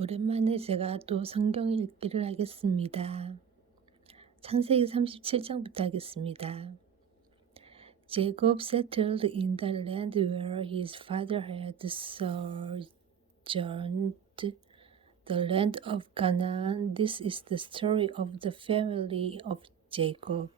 오랜만에 제가 또 성경 읽기를 하겠습니다. 창세기 37장부터 하겠습니다. Jacob settled in the land where his father had sojourned, the land of Canaan. This is the story of the family of Jacob.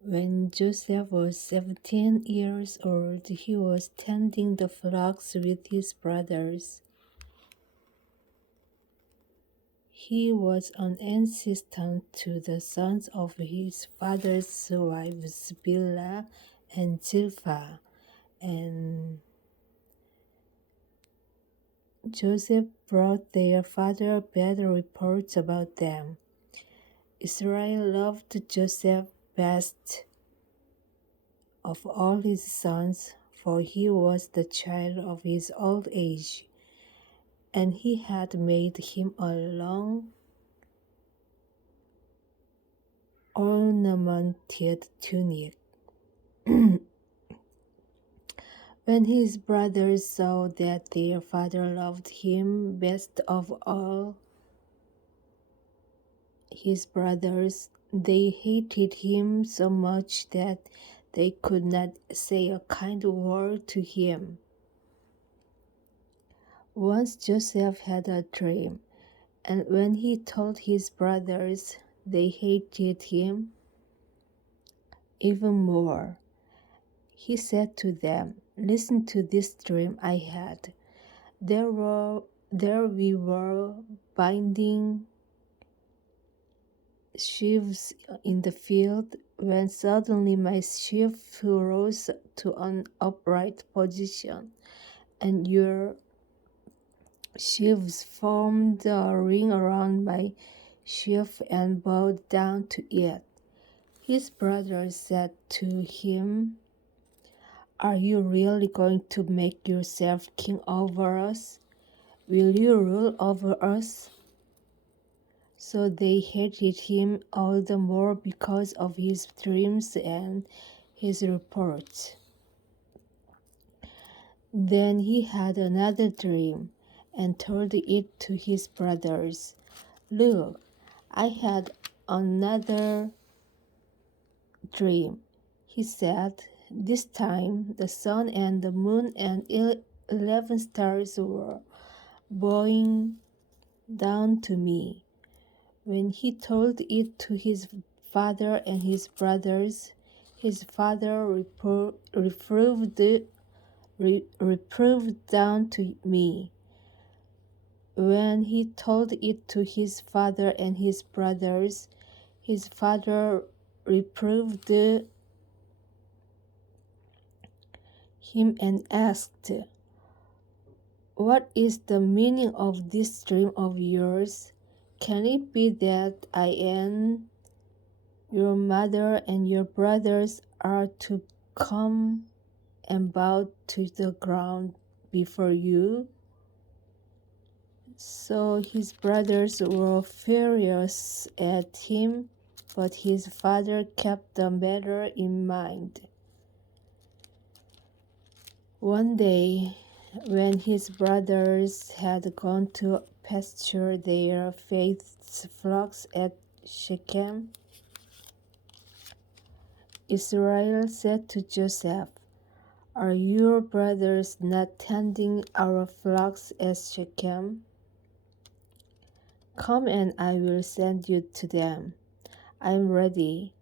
When Joseph was 17 years old, he was tending the flocks with his brothers. He was an assistant to the sons of his father's wives Bilhah and Zilpah, and Joseph brought their father bad reports about them. Israel loved Joseph best of all his sons, for he was the child of his old age, and he had made him a long ornamented tunic. When his brothers saw that their father loved him best of all his brothers, they hated him so much that they could not say a kind word to him. Once Joseph had a dream, and when he told his brothers, they hated him even more. He said to them, "Listen to this dream I had. There we were binding sheaves in the field, when suddenly my sheaf rose to an upright position, and your sheaves formed a ring around my sheaf and bowed down to it." His brothers said to him, "Are you really going to make yourself king over us? Will you rule over us?" So they hated him all the more because of his dreams and his reports. Then he had another dream and told it to his brothers. "Look, I had another dream," he said. "This time the sun and the moon and 11 stars were bowing down to me." When he told it to his father and his brothers, his father reproved down to me. When he told it to his father and his brothers, his father reproved him and asked, "What is the meaning of this dream of yours? Can it be that I and your mother and your brothers are to come and bow to the ground before you?" So his brothers were furious at him, but his father kept the matter in mind. One day, when his brothers had gone to pasture their faith's flocks at Shechem, Israel said to Joseph, "Are your brothers not tending our flocks at Shechem? Come and I will send you to them." "I am ready,"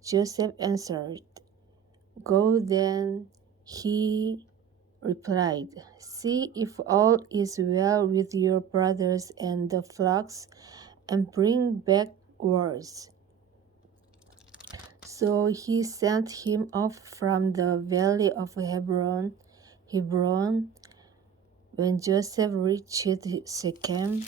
Joseph answered. "Go then," he replied. "See if all is well with your brothers and the flocks, and bring back word." So he sent him off from the valley of Hebron. When Joseph reached Shechem,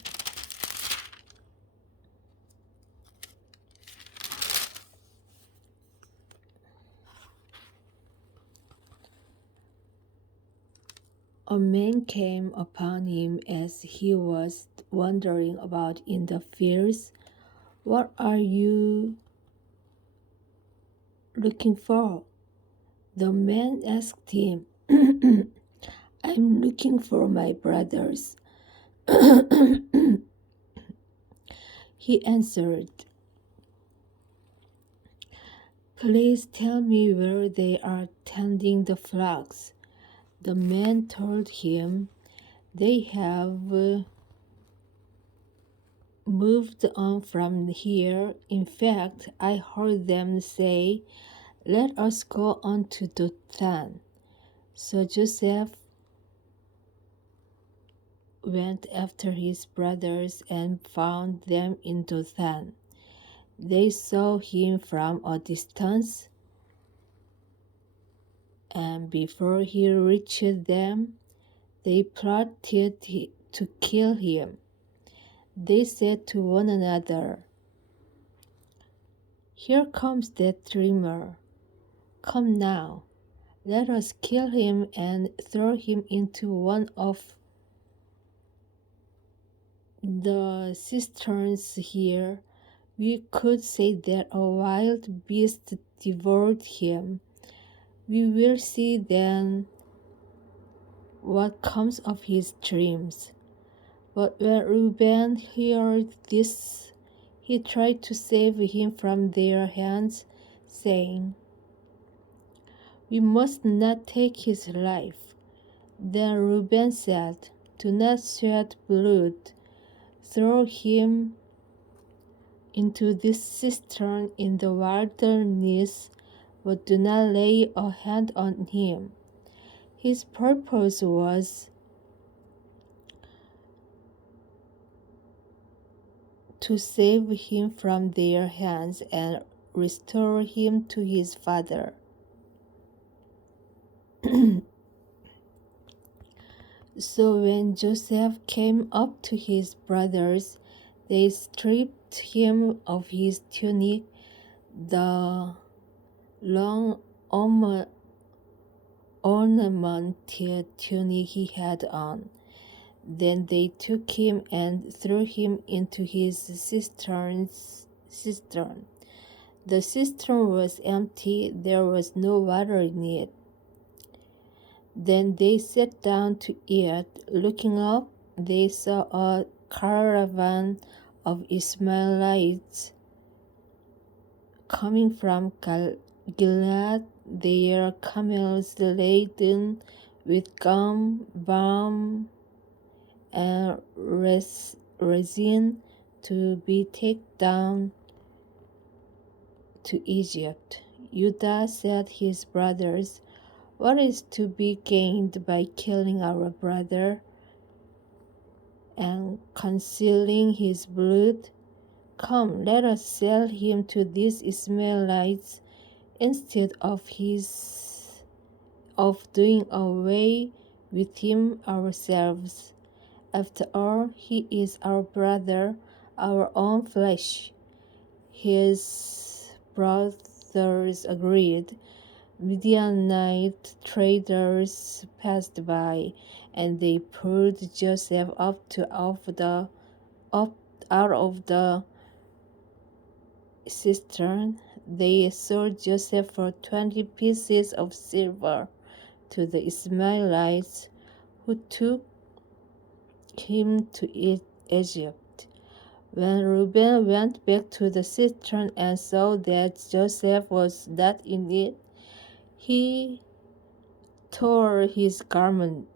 a man came upon him as he was wandering about in the fields. "What are you looking for?" the man asked him. "I'm looking for my brothers," He answered, "Please tell me where they are tending the flocks." The man told him, "They have moved on from here. In fact, I heard them say, 'Let us go on to Dothan.'" So Joseph went after his brothers and found them in Dothan. They saw him from a distance, and before he reached them, they plotted to kill him. They said to one another, "Here comes that dreamer. Come now, let us kill him and throw him into one of the cisterns here. We could say that a wild beast devoured him. We will see then what comes of his dreams." But when Reuben heard this, he tried to save him from their hands, saying, "We must not take his life." Then Reuben said, "Do not shed blood. Throw him into this cistern in the wilderness, but do not lay a hand on him." His purpose was to save him from their hands and restore him to his father. So when Joseph came up to his brothers, they stripped him of his tunic, the long ornamented tunic he had on. Then they took him and threw him into his cistern. The cistern was empty, there was no water in it. Then they sat down to eat. Looking up, they saw a caravan of Ishmaelites coming from Gilead, their camels laden with gum, balm, and resin to be taken down to Egypt. Judah said to his brothers, "What is to be gained by killing our brother and concealing his blood? Come, let us sell him to these Ishmaelites instead of doing away with him ourselves. After all, he is our brother, our own flesh." His brothers agreed. Midianite traders passed by, and they pulled Joseph up out of the cistern. They sold Joseph for 20 pieces of silver to the Ishmaelites, who took him to Egypt. When Reuben went back to the cistern and saw that Joseph was not in it, he tore his garment,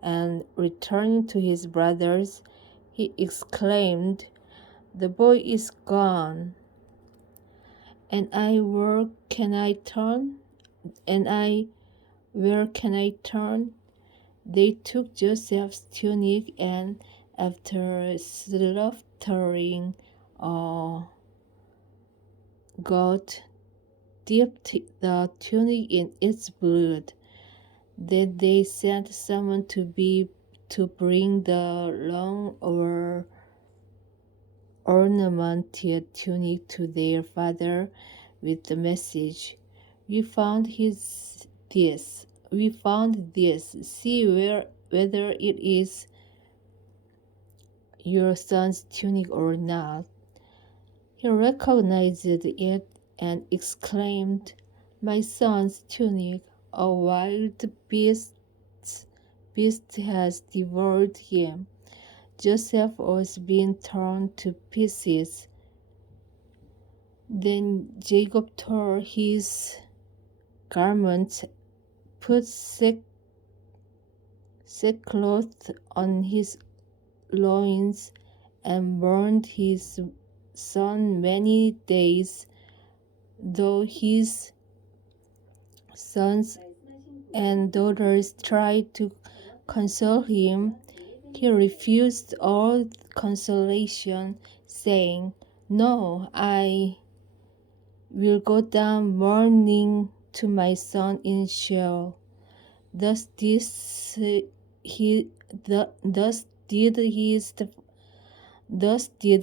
and returning to his brothers, he exclaimed, "The boy is gone, and where can I turn? They took Joseph's tunic and, after slaughtering a goat, dipped the tunic in its blood. Then they sent someone to bring the long ornamented tunic to their father with the message, We found this. See whether it is your son's tunic or not." He recognized it and exclaimed, "My son's tunic, a wild beast's beast has devoured him. Joseph was being torn to pieces. Then Jacob tore his garments, put sackcloth on his loins, and burned his son many days. Though his sons and daughters tried to console him, he refused all consolation, saying, "No, I will go down mourning to my son in Sheol." Thus did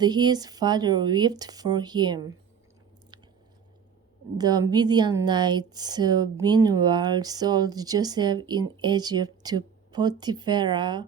his father weep for him. The Midianites meanwhile sold Joseph in Egypt to Potiphar,